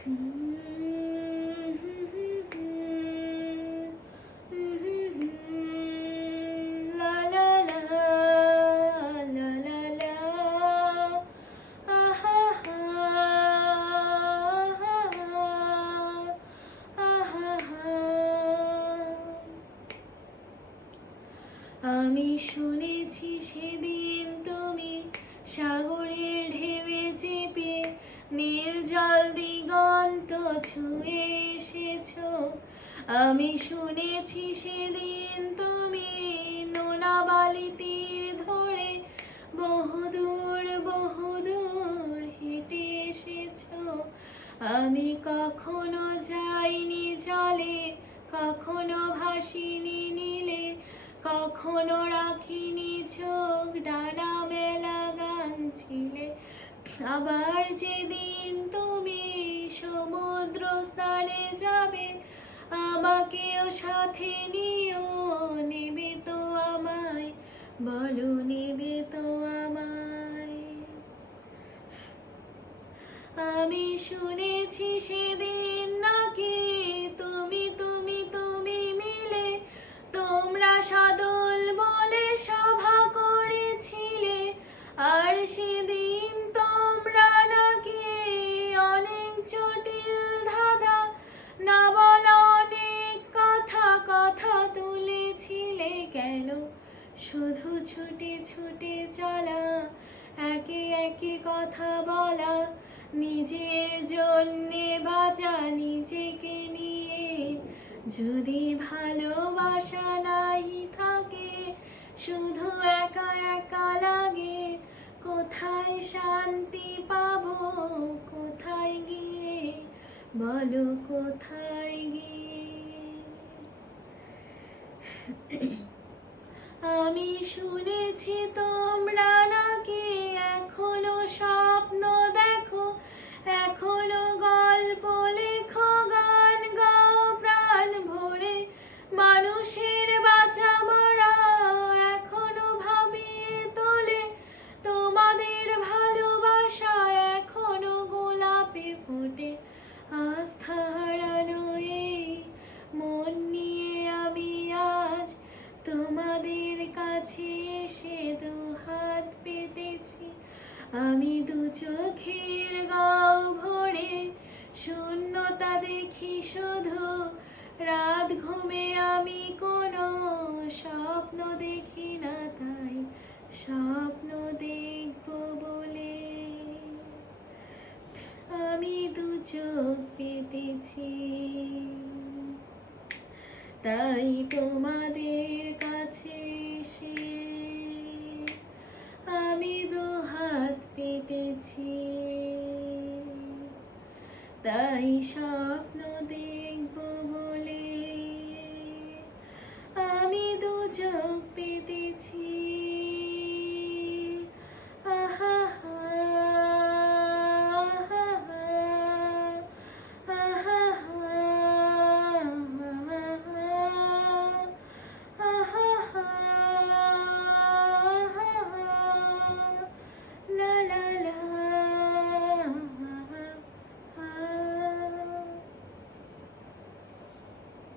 লা লা লা লা লা লা আহা হা আহা হা। আমি শুনেছি সেদিন তুমি সাগরের ঢেউয়ে চেপে নীল জল দিগন্ত ছুঁয়ে এসেছো। আমি শুনেছি সেদিন তুমি নোনা বালি তীর ধরে বহুদূর বহুদূর হেঁটে এসেছো। আমি কখনো যাইনি জলে, কখনো ভাসিনি নীলে, কখনো রাখিনি চোখ ডানা মেলা গান ছিলে। আবার যেদিন তুমি সমুদ্র স্নানে যাবে, আমাকেও সাথে নিও, নেবে তো আমায়, বলো নেবে তো আমায়। আমি শুনেছি সেদিন নাকি তুমি তুমি তুমি মিলে তোমরা সাদল বলে সভা করেছিলে। আর সেদিন তোমরা নাকি অনেক জটিল ধাঁধা না বলা অনেক কথা কথা তুলেছিলে। কেন শুধু ছুটে ছুটে চলা, একে একে কথা বলা, নিজের জন্যে বাঁচা নিজেকে নিয়ে। যদি ভালোবাসা নাই থাকে, শুধু একা একা লাগে, কোথায় শান্তি পাবো, কোথায় গিয়ে, বলো কোথায় গিয়ে। আমি শুনেছি তোমরা নাকি এখনো স্বপ্ন দেখো, এখনো গল্প লেখো, গান গাও প্রাণ ভরে, মানুষের বাঁচা মরা এখনো ভাবিয়ে তোলে। তোমাদের ভালোবাসা এখনো গোলাপে ফোটে। আস্থা হারানো এই মন নিয়ে আমি আজ তোমাদের কাছে এসে দুহাত পেতেছি। আমি দু চোখের গাও ভরে শূন্যতা দেখি শুধু, রাত ঘুমে আমি কোনো স্বপ্ন দেখি না, তাই স্বপ্ন দেখব বলে আমি দু চোখ পেতেছি। তাই তোমাদের কাছে এসে আমি দুহাত পেতেছি, তাই স্বপ্ন দেখ